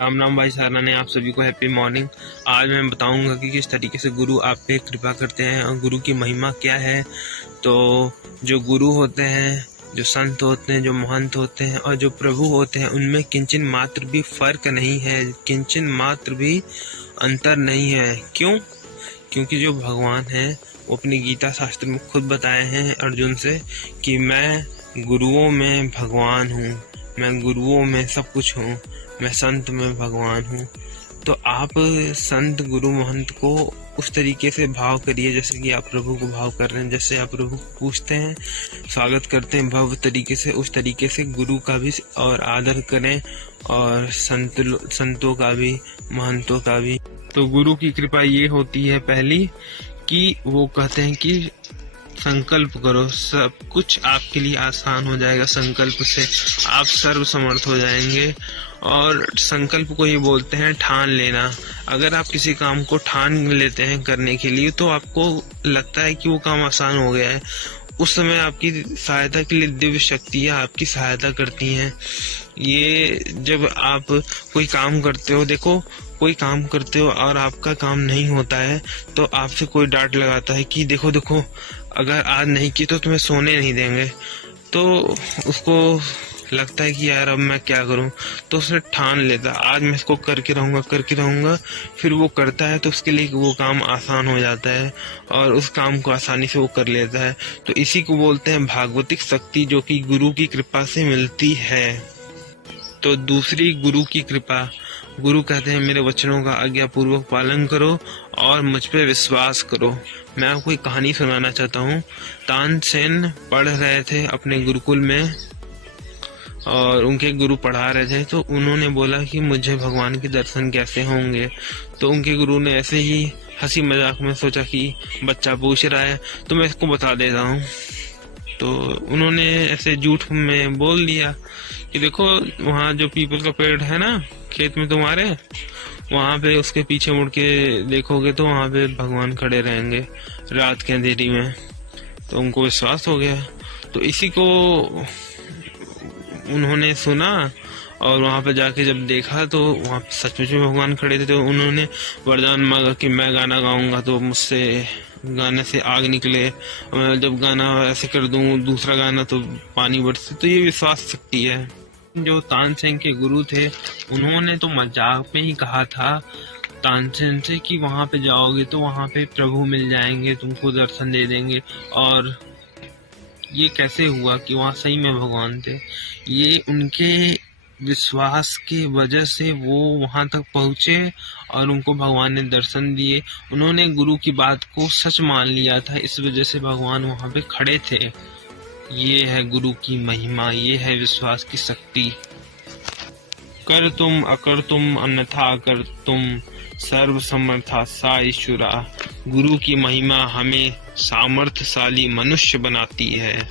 राम राम भाई सारा ने आप सभी को हैप्पी मॉर्निंग। आज मैं बताऊंगा कि किस तरीके से गुरु आप पे कृपा करते हैं और गुरु की महिमा क्या है। तो जो गुरु होते हैं, जो संत होते हैं, जो महंत होते हैं और जो प्रभु होते हैं, उनमें किंचन मात्र भी फर्क नहीं है, किंचन मात्र भी अंतर नहीं है। क्यों? क्योंकि जो भगवान है वो अपनी गीता शास्त्र में खुद बताए हैं अर्जुन से कि मैं गुरुओं में भगवान हूँ, मैं गुरुओं में सब कुछ हूँ, मैं संत में भगवान हूँ। तो आप संत गुरु महंत को उस तरीके से भाव करिए जैसे कि आप प्रभु को भाव कर रहे हैं। जैसे आप प्रभु को पूछते हैं, स्वागत करते हैं भव्य तरीके से, उस तरीके से गुरु का भी और आदर करें और संतों का भी, महंतों का भी। तो गुरु की कृपा ये होती है पहली कि वो कहते हैं कि संकल्प करो, सब कुछ आपके लिए आसान हो जाएगा। संकल्प से आप सर्व समर्थ हो जाएंगे। और संकल्प को ही बोलते हैं ठान लेना। अगर आप किसी काम को ठान लेते हैं करने के लिए तो आपको लगता है कि वो काम आसान हो गया है। उस समय आपकी सहायता के लिए दिव्य शक्तियाँ आपकी सहायता करती हैं। ये जब आप कोई काम करते हो, देखो कोई काम करते हो और आपका काम नहीं होता है तो आपसे कोई डांट लगाता है कि देखो देखो अगर आज नहीं की तो तुम्हें सोने नहीं देंगे। तो उसको लगता है कि यार अब मैं क्या करूं, तो उसे ठान लेता आज मैं इसको करके रहूंगा। फिर वो करता है तो उसके लिए वो काम आसान हो जाता है और उस काम को आसानी से वो कर लेता है। तो इसी को बोलते हैं भागवतिक शक्ति, जो कि गुरु की कृपा से मिलती है। तो दूसरी गुरु की कृपा, गुरु कहते हैं मेरे वचनों का आज्ञापूर्वक पालन करो और मुझ पे विश्वास करो। मैं आपको एक कहानी सुनाना चाहता हूँ। तानसेन पढ़ रहे थे अपने गुरुकुल में और उनके गुरु पढ़ा रहे थे, तो उन्होंने बोला कि मुझे भगवान के दर्शन कैसे होंगे। तो उनके गुरु ने ऐसे ही हंसी मजाक में सोचा कि बच्चा पूछ रहा है तो मैं इसको बता देता हूँ। तो उन्होंने ऐसे झूठ में बोल दिया कि देखो वहाँ जो पीपल का पेड़ है ना खेत में तुम्हारे, वहाँ पे उसके पीछे मुड़ के देखोगे तो वहाँ पे भगवान खड़े रहेंगे रात के अंधेरी में। तो उनको विश्वास हो गया। तो इसी को उन्होंने सुना और वहाँ पे जाके जब देखा तो वहाँ पे सचमुच में भगवान खड़े थे। तो उन्होंने वरदान मांगा कि मैं गाना गाऊंगा तो मुझसे गाने से आग निकले, मैं जब गाना ऐसे कर दूं दूसरा गाना तो पानी बरसे। तो ये विश्वास शक्ति है। जो तानसेन के गुरु थे उन्होंने तो मजाक में ही कहा था तानसेन से कि वहां पे जाओगे तो वहां पे प्रभु मिल जाएंगे, तुमको दर्शन दे देंगे। और ये कैसे हुआ कि वहां सही में भगवान थे? ये उनके विश्वास की वजह से वो वहां तक पहुंचे और उनको भगवान ने दर्शन दिए। उन्होंने गुरु की बात को सच मान लिया था, इस वजह से भगवान वहां पे खड़े थे। ये है गुरु की महिमा, ये है विश्वास की शक्ति। कर तुम अकर तुम अन्यथा कर तुम सर्व समर्था सा ईश्वरा। गुरु की महिमा हमें सामर्थ्यशाली मनुष्य बनाती है।